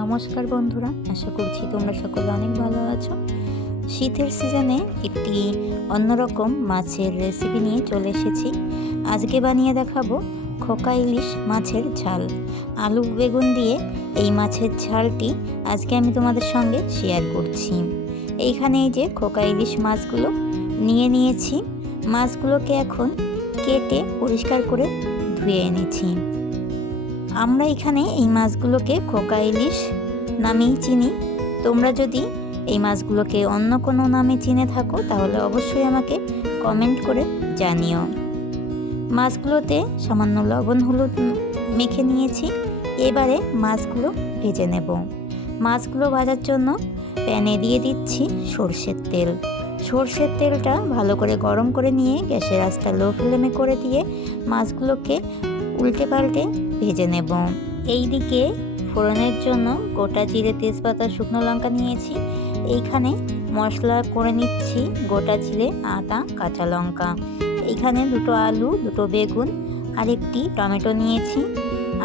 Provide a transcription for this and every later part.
নমস্কার বন্ধুরা, আশা করছি তোমরা সকলে অনেক ভালো আছো। শীতের সিজনে একটি অন্যরকম মাছের রেসিপি নিয়ে চলে এসেছি। আজকে বানিয়ে দেখাবো খোকা ইলিশ মাছের ঝাল। আলু বেগুন দিয়ে এই মাছের ঝালটি আজকে আমি তোমাদের সঙ্গে শেয়ার করছি। এইখানে এই যে খোকা ইলিশ মাছগুলো নিয়ে নিয়েছি। মাছগুলোকে এখন কেটে পরিষ্কার করে ধুয়ে এনেছি। আমরা এখানে এই মাছগুলোকে খোকা ইলিশ নামেই চিনি। তোমরা যদি এই মাছগুলোকে অন্য কোনো নামে চিনে থাকো তাহলে অবশ্যই আমাকে কমেন্ট করে জানিও। মাছগুলোতে সামান্য লবণ হলুদ মেখে নিয়েছি। এবারে মাছগুলো ভেজে নেব। মাছগুলো ভাজার জন্য প্যানে দিয়ে দিচ্ছি সর্ষের তেল। সর্ষের তেলটা ভালো করে গরম করে নিয়ে গ্যাসের আঁচটা লো ফ্লেমে করে দিয়ে মাছগুলোকে উল্টে পাল্টে ভেজে নেব। এইদিকে ফোড়নের জন্য গোটা জিরে, তেজপাতা, শুকনো লঙ্কা নিয়েছি। এইখানে মশলা করে নিচ্ছি গোটা জিরে, আদা, কাঁচা লঙ্কা। এইখানে দুটো আলু, দুটো বেগুন আর একটি টমেটো নিয়েছি।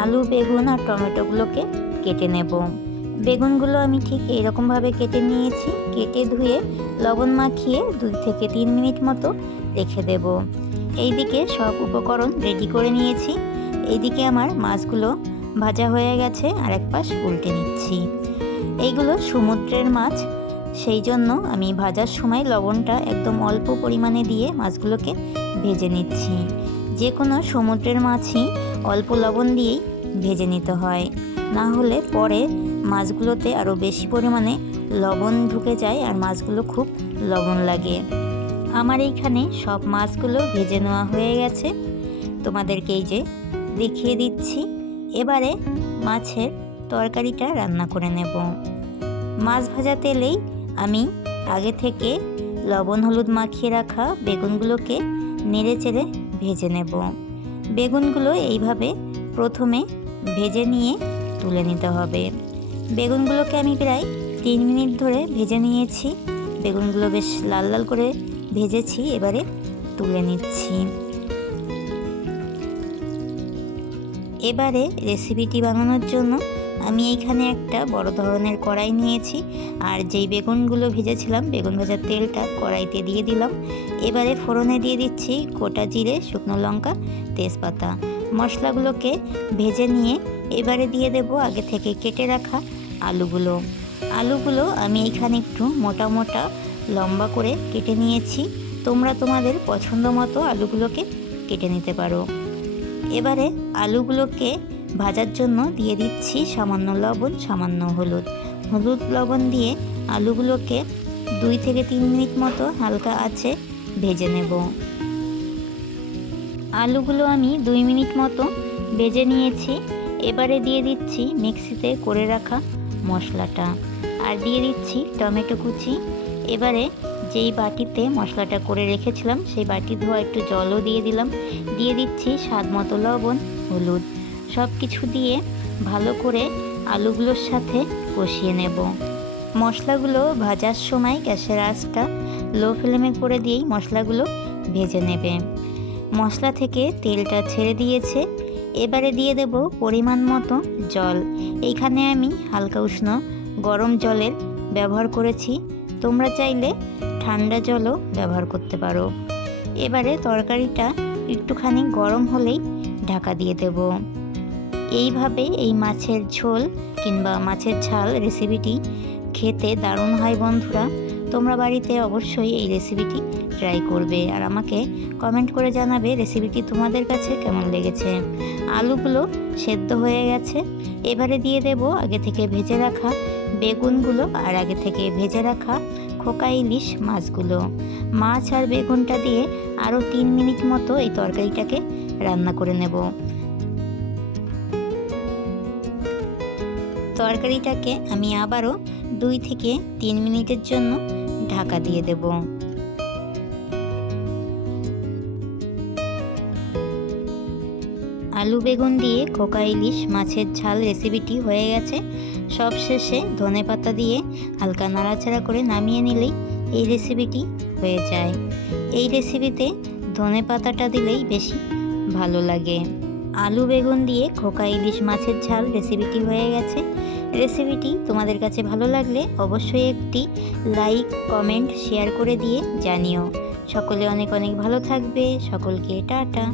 আলু, বেগুন আর টমেটোগুলোকে কেটে নেব। বেগুনগুলো আমি ঠিক এইরকমভাবে কেটে নিয়েছি। কেটে ধুয়ে লবণ মাখিয়ে 2 থেকে 3 মিনিট মতো রেখে দেব। এইদিকে সব উপকরণ রেডি করে নিয়েছি। এইদিকে আমার মাছগুলো ভাজা হয়ে গেছে, আর এক পাশ উল্টে নিচ্ছি। এইগুলো সমুদ্রের মাছ, সেই জন্য আমি ভাজার সময় লবণটা একদম অল্প পরিমাণে দিয়ে মাছগুলোকে ভেজে নিচ্ছি। যে কোনো সমুদ্রের মাছই অল্প লবণ দিয়েই ভেজে নিতে হয়, না হলে পরে মাছগুলোতে আরও বেশি পরিমাণে লবণ ঢুকে যায় আর মাছগুলো খুব লবণ লাগে। আমার এইখানে সব মাছগুলো ভেজে নেওয়া হয়ে গেছে, তোমাদেরকে এই যে দেখিয়ে দিচ্ছি। এবারে মাছের তরকারিটা রান্না করে নেব। মাছ ভাজা তেলেই আমি আগে থেকে লবণ হলুদ মাখিয়ে রাখা বেগুনগুলোকে নেড়ে চেড়ে ভেজে নেব। বেগুনগুলো এইভাবে প্রথমে ভেজে নিয়ে তুলে নিতে হবে। বেগুনগুলোকে আমি প্রায় 3 মিনিট ধরে ভেজে নিয়েছি। বেগুনগুলো বেশ লাল লাল করে ভেজেছি, এবারে তুলে নিচ্ছি। এবারে রেসিপিটি বানানোর জন্য আমি এইখানে একটা বড় ধরনের কড়াই নিয়েছি, আর যেই বেগুনগুলো ভেজেছিলাম বেগুন ভাজার তেলটা কড়াইতে দিয়ে দিলাম। এবারে ফোড়নে দিয়ে দিচ্ছি গোটা জিরে, শুকনো লঙ্কা, তেজপাতা। মশলাগুলোকে ভেজে নিয়ে এবারে দিয়ে দেব আগে থেকে কেটে রাখা আলুগুলো আমি এইখানে একটু মোটা মোটা লম্বা করে কেটে নিয়েছি। তোমরা তোমাদের পছন্দ মতো আলুগুলোকে কেটে নিতে পারো। এবারে আলুগুলোকে ভাজার জন্য দিয়ে দিচ্ছি সামান্য লবণ, সামান্য হলুদ লবণ দিয়ে আলুগুলোকে 2 থেকে 3 মিনিট মতো হালকা আঁচে ভেজে নেব। আলুগুলো আমি 2 মিনিট মতো ভেজে নিয়েছি। এবারে দিয়ে দিচ্ছি মিক্সিতে করে রাখা মশলাটা, আর দিয়ে দিচ্ছি টমেটো কুচি। এবারে যেই বাটিতে মশলাটা করে রেখেছিলাম সেই বাটি ধোয়া একটু জলও দিয়ে দিলাম। দিয়ে দিচ্ছি স্বাদ মতো লবণ, হলুদ। সব কিছু দিয়ে ভালো করে আলুগুলোর সাথে কষিয়ে নেব। মশলাগুলো ভাজার সময় গ্যাসের আঁচটা লো ফ্লেমে করে দিয়েই মশলাগুলো ভেজে নেবে। মশলা থেকে তেলটা ছেড়ে দিয়েছে। এবারে দিয়ে দেব পরিমাণ মতো জল। এইখানে আমি হালকা উষ্ণ গরম জলের ব্যবহার করেছি, তোমরা চাইলে ঠান্ডা জলও ব্যবহার করতে পারো। এবারে তরকারিটা একটুখানি গরম হলেই ঢাকা দিয়ে দেব। এইভাবে এই মাছের ঝোল কিংবা মাছের ঝাল রেসিপিটি খেতে দারুণ হয় বন্ধুরা। তোমরা বাড়িতে অবশ্যই এই রেসিপিটি ট্রাই করবে, আর আমাকে কমেন্ট করে জানাবে রেসিপিটি তোমাদের কাছে কেমন লেগেছে। আলুগুলো সেদ্ধ হয়ে গেছে। এবারে দিয়ে দেব আগে থেকে ভেজে রাখা বেগুনগুলো আর আগে থেকে ভেজে রাখা খোকা ইলিশ মাছগুলো। মাছ আর বেগুনটা দিয়ে আরও 3 মিনিট মতো এই তরকারিটাকে রান্না করে নেব। তরকারিটাকে আমি আবারও 2 থেকে 3 মিনিটের জন্য ঢাকা দিয়ে দেব। আলু বেগুন দিয়ে খোকা ইলিশ মাছের ঝাল রেসিপিটি হয়ে গেছে। সব শেষে ধনেপাতা দিয়ে হালকা নাড়াচাড়া করে নামিয়ে নিলেই এই রেসিপিটি হয়ে যায়। এই রেসিপিতে ধনেপাতাটা দিলেই বেশি ভালো লাগে। আলু বেগুন দিয়ে খোকা ইলিশ মাছের ঝাল রেসিপিটি হয়ে গেছে। রেসিপিটি তোমাদের কাছে ভালো লাগলে অবশ্যই একটি লাইক, কমেন্ট, শেয়ার করে দিয়ে জানিও। সকলে অনেক অনেক ভালো থাকবে। সকলকে টাটা।